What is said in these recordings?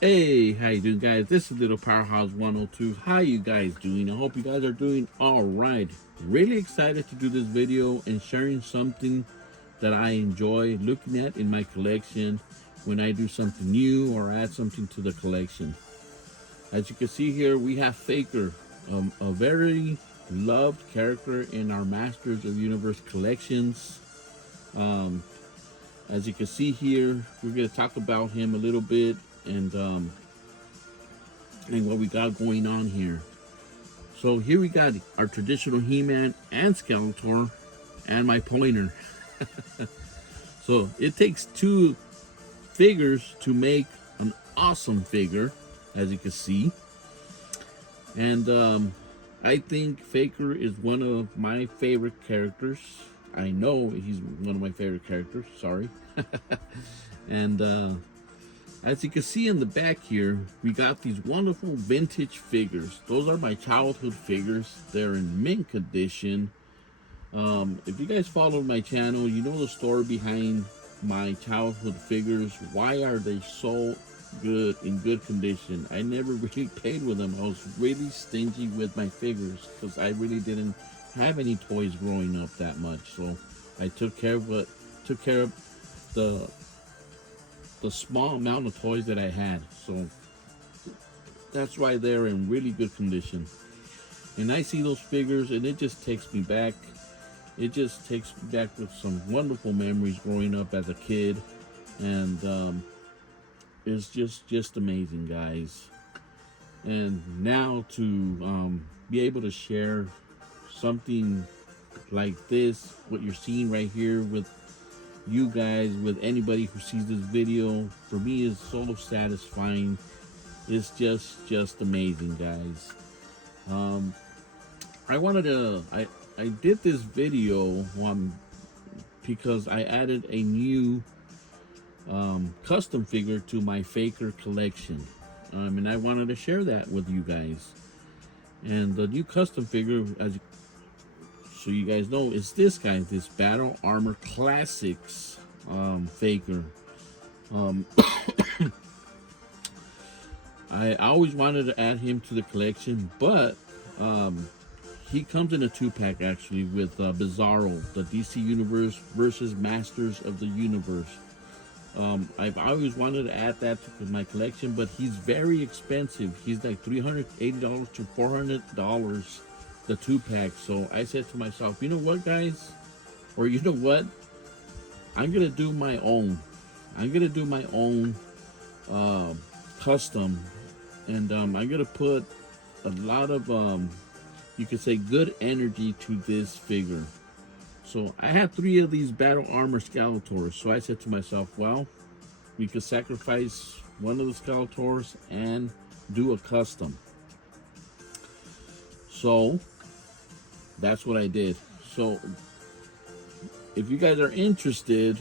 Hey, how you doing, guys? This is Little Powerhouse 102. How you guys doing? I hope you guys are doing all right. Really excited to do this video and sharing something that I enjoy looking at in my collection when I do something new or add something to the collection. As you can see here, we have Faker, a very loved character in our Masters of Universe collections. Um, as you can see here, we're going to talk about him a little bit and what we got going on here. So here we got our traditional He-Man and Skeletor and my pointer. So it takes two figures to make an awesome figure, as you can see. And I think Faker is one of my favorite characters. I know he's one of my favorite characters, sorry. And as you can see in the back here, we got these wonderful vintage figures. Those are my childhood figures. They're in mint condition. If you guys follow my channel, you know the story behind my childhood figures. Why are they so good, in good condition? I never really played with them. I was really stingy with my figures because I really didn't have any toys growing up that much. So I took care of the small amount of toys that I had. So that's why they're in really good condition. And I see those figures and it just takes me back. It just takes me back with some wonderful memories growing up as a kid. And it's just amazing, guys. And now to be able to share something like this, what you're seeing right here with you guys, with anybody who sees this video, for me is so satisfying. It's just amazing, guys. I did this video because I added a new custom figure to my Faker collection, and I wanted to share that with you guys. And the new custom figure, so you guys know, is this guy, this Battle Armor Classics Faker. I always wanted to add him to the collection, but he comes in a 2-pack actually with Bizarro, the DC Universe versus Masters of the Universe. I've always wanted to add that to my collection, but he's very expensive. He's like $380 to $400, the 2-pack. So I said to myself, you know what, guys? Or you know what? I'm going to do my own. I'm going to do my own custom. And I'm going to put a lot of, you could say, good energy to this figure. So I have 3 of these Battle Armor Skeletors. So I said to myself, well, we could sacrifice one of the Skeletors and do a custom. So that's what I did. So if you guys are interested,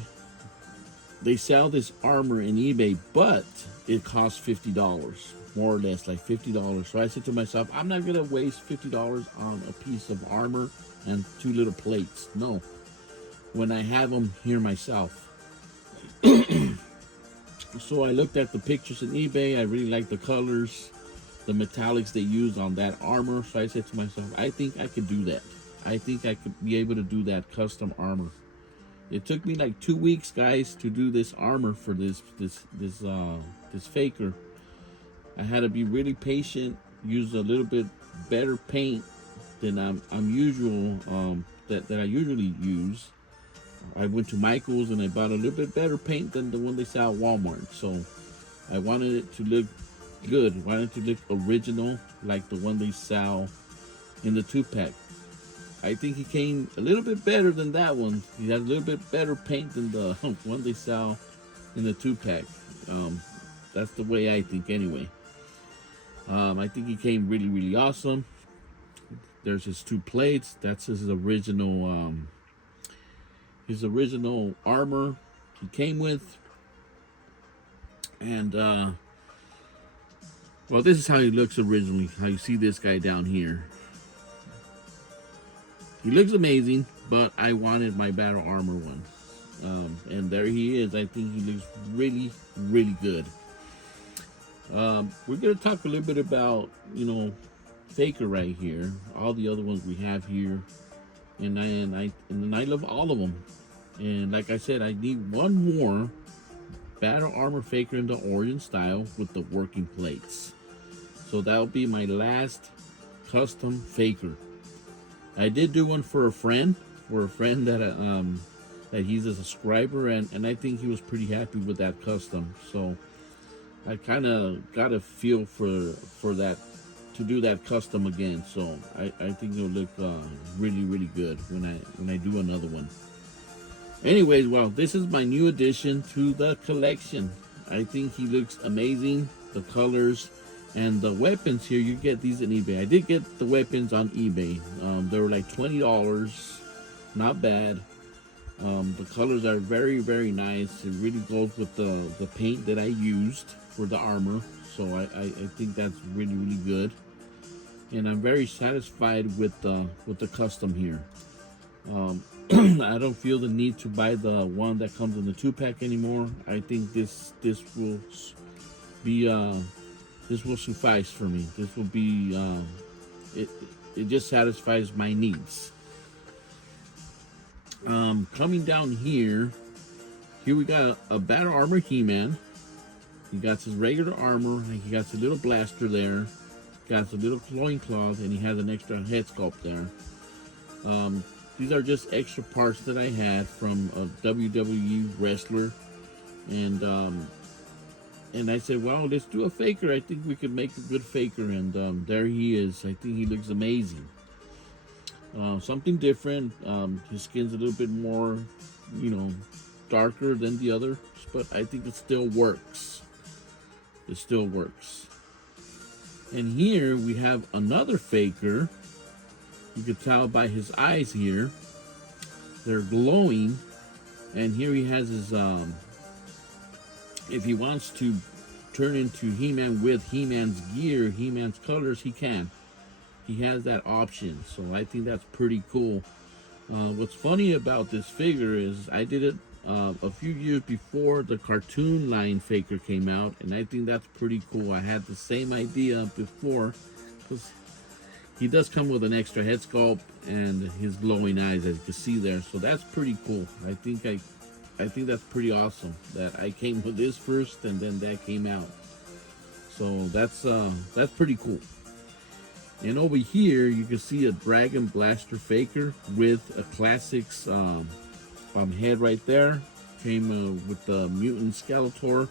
they sell this armor in eBay, but it costs $50, more or less, like $50. So I said to myself, I'm not gonna waste $50 on a piece of armor and 2 little plates. No, when I have them here myself. So I looked at the pictures in eBay. I really like the colors, the metallics they use on that armor. So I said to myself, I think I could do that. I think I could be able to do that custom armor. It took me like 2 weeks, guys, to do this armor for this Faker. I had to be really patient, use a little bit better paint than I'm usual that I usually use. I went to Michael's and I bought a little bit better paint than the one they sell at Walmart. So I wanted it to look good. I wanted it to look original, like the one they sell in the 2-pack. I think he came a little bit better than that one. He has a little bit better paint than the one they sell in the 2-pack. That's the way I think, anyway. I think he came really awesome. There's his 2 plates. That's his original armor he came with. And well, this is how he looks originally. How you see this guy down here. He looks amazing, but I wanted my Battle Armor one. And there he is. I think he looks really good. We're gonna talk a little bit about, Faker right here. All the other ones we have here, and I love all of them. And like I said, I need one more Battle Armor Faker in the Origin style with the working plates. So that'll be my last custom Faker. I did do one for a friend, that he's a subscriber, and I think he was pretty happy with that custom. So I kind of got a feel for that, to do that custom again. So I think it'll look really good when I do another one. Anyways, well, this is my new addition to the collection. I think he looks amazing. The colors and the weapons here, you get these in eBay. I did get the weapons on eBay. They were like $20, not bad. The colors are very nice. It really goes with the paint that I used for the armor. So I think that's really good. And I'm very satisfied with the custom here. I don't feel the need to buy the one that comes in the 2-pack anymore. I think this will be this will suffice for me. This will be it just satisfies my needs. Coming down here we got a Battle Armor He-Man. He got his regular armor, and he got a little blaster there, got a little loincloth, and he has an extra head sculpt there. These are just extra parts that I had from a WWE wrestler, and I said, well, let's do a Faker. I think we could make a good Faker, and there he is. I think he looks amazing. Something different. His skin's a little bit more, darker than the others, but I think it still works. It still works. And here we have another Faker. You can tell by his eyes here. They're glowing. And here he has his, if he wants to turn into He-Man with He-Man's gear, He-Man's colors, he can. He has that option. So I think that's pretty cool. What's funny about this figure is I did it a few years before the cartoon line Faker came out, and I think that's pretty cool. I had the same idea before, because he does come with an extra head sculpt and his glowing eyes, as you can see there. So that's pretty cool. I think that's pretty awesome that I came with this first and then that came out. So that's pretty cool. And over here you can see a Dragon Blaster Faker with a Classics head right there. Came with the Mutant Skeletor,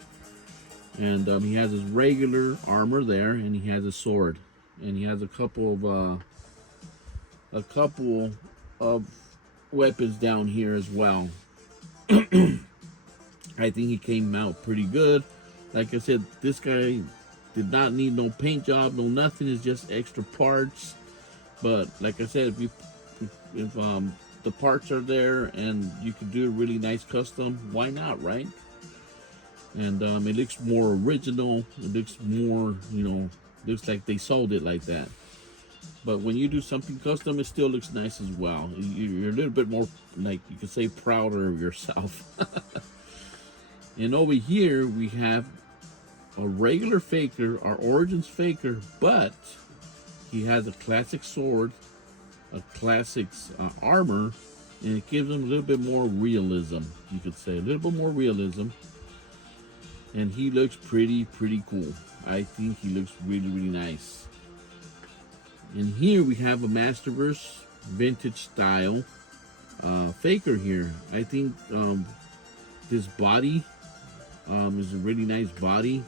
and he has his regular armor there, and he has a sword, and he has a couple of weapons down here as well. I think he came out pretty good. Like I said, this guy did not need no paint job, no nothing. It's just extra parts. But like I said, if the parts are there and you can do a really nice custom, why not, right? And it looks more original. It looks more, looks like they sold it like that. But when you do something custom, it still looks nice as well. You're a little bit more, like you could say, prouder of yourself. And over here we have a regular Faker, our Origins Faker, but he has a classic sword, a classics armor, and it gives him a little bit more realism, you could say, a little bit more realism. And he looks pretty cool. I think he looks really nice. And here we have a Masterverse vintage style Faker here. I think this body is a really nice body.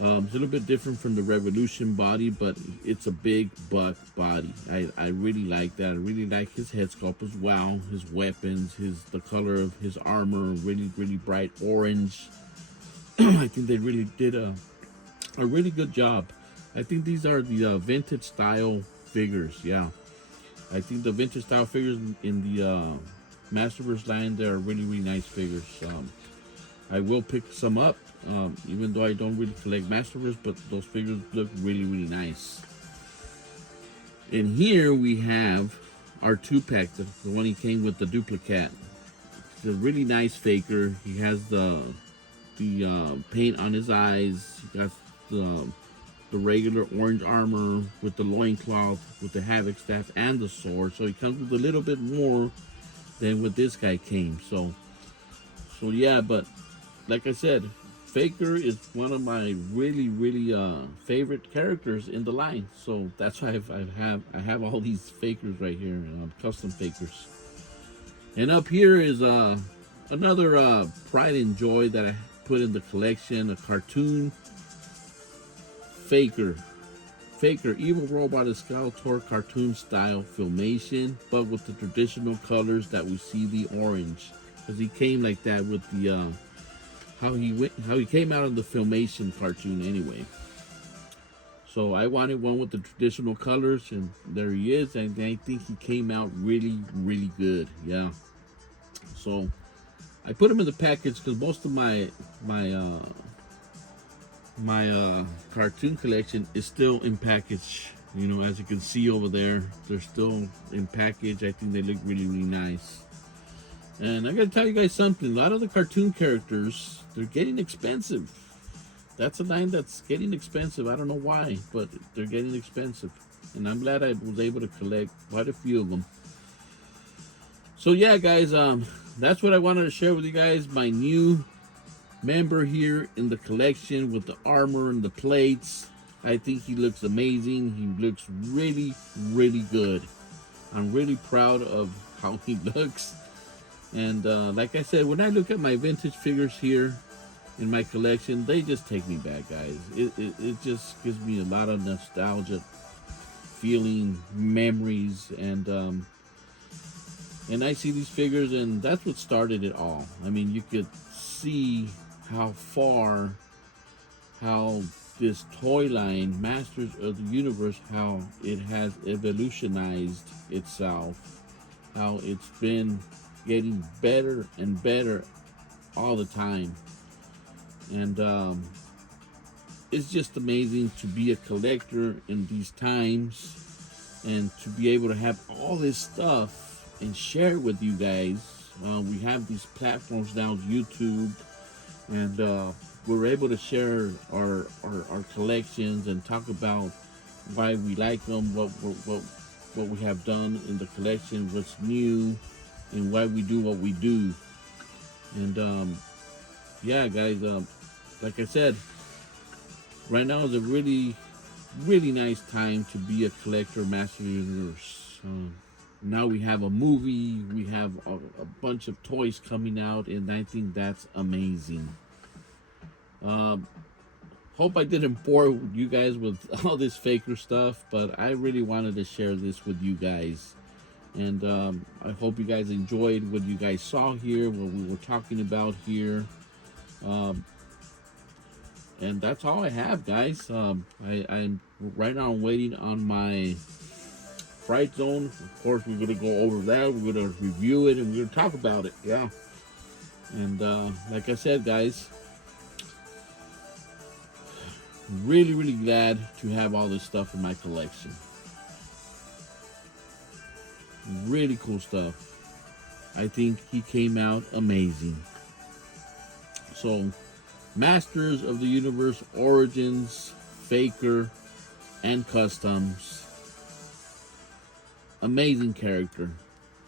It's a little bit different from the Revolution body, but it's a big buck body. I really like that. I really like his head sculpt as well. His weapons, the color of his armor, really bright orange. I think they really did a really good job. I think these are the vintage style figures. Yeah, I think the vintage style figures in the Masterverse line, they're really nice figures. I will pick some up, even though I don't really collect Masterverse, but those figures look really nice. And here we have our 2-pack, the one he came with, the duplicate. It's a really nice Faker. He has the paint on his eyes. He got the regular orange armor with the loincloth, with the Havoc staff, and the sword. So he comes with a little bit more than what this guy came. So yeah, but like I said, Faker is one of my really favorite characters in the line. So that's why I have all these Fakers right here, custom Fakers. And up here is another pride and joy that I put in the collection, a cartoon Faker. Evil Robot Skeletor cartoon style filmation, but with the traditional colors that we see, the orange, because he came like that with the how he came out of the filmation cartoon anyway. So I wanted one with the traditional colors, and there he is. And I think he came out really good. Yeah. So I put him in the package because most of my cartoon collection is still in package. You know, as you can see over there, they're still in package. I think they look really nice. And I gotta tell you guys something. A lot of the cartoon characters, they're getting expensive. That's a line that's getting expensive. I don't know why, but they're getting expensive. And I'm glad I was able to collect quite a few of them. So yeah, guys, that's what I wanted to share with you guys. My new member here in the collection with the armor and the plates. I think he looks amazing. He looks really good. I'm really proud of how he looks. And like I said, when I look at my vintage figures here in my collection, they just take me back, guys. It just gives me a lot of nostalgia feeling, memories, and I see these figures, and that's what started it all. I mean, you could see how this toy line, Masters of the Universe, how it has evolutionized itself, how it's been getting better and better all the time. And it's just amazing to be a collector in these times and to be able to have all this stuff and share it with you guys. We have these platforms now, YouTube, and we're able to share our collections and talk about why we like them, what we have done in the collection, what's new, and why we do what we do. And yeah, guys, like I said, right now is a really nice time to be a collector, Master Universe. Now we have a movie, we have a bunch of toys coming out, and I think that's amazing. Hope I didn't bore you guys with all this Faker stuff, but I really wanted to share this with you guys. And I hope you guys enjoyed what you guys saw here, what we were talking about here. And that's all I have, guys. I'm right now waiting on my Fright Zone. Of course, we're gonna go over that. We're gonna review it, and we're gonna talk about it. Yeah. And like I said, guys, really glad to have all this stuff in my collection. Really cool stuff. I think he came out amazing. So, Masters of the Universe Origins, Faker, and Customs. Amazing character.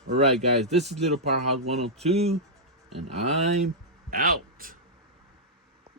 Alright, guys, this is Little Powerhouse 102, and I'm out.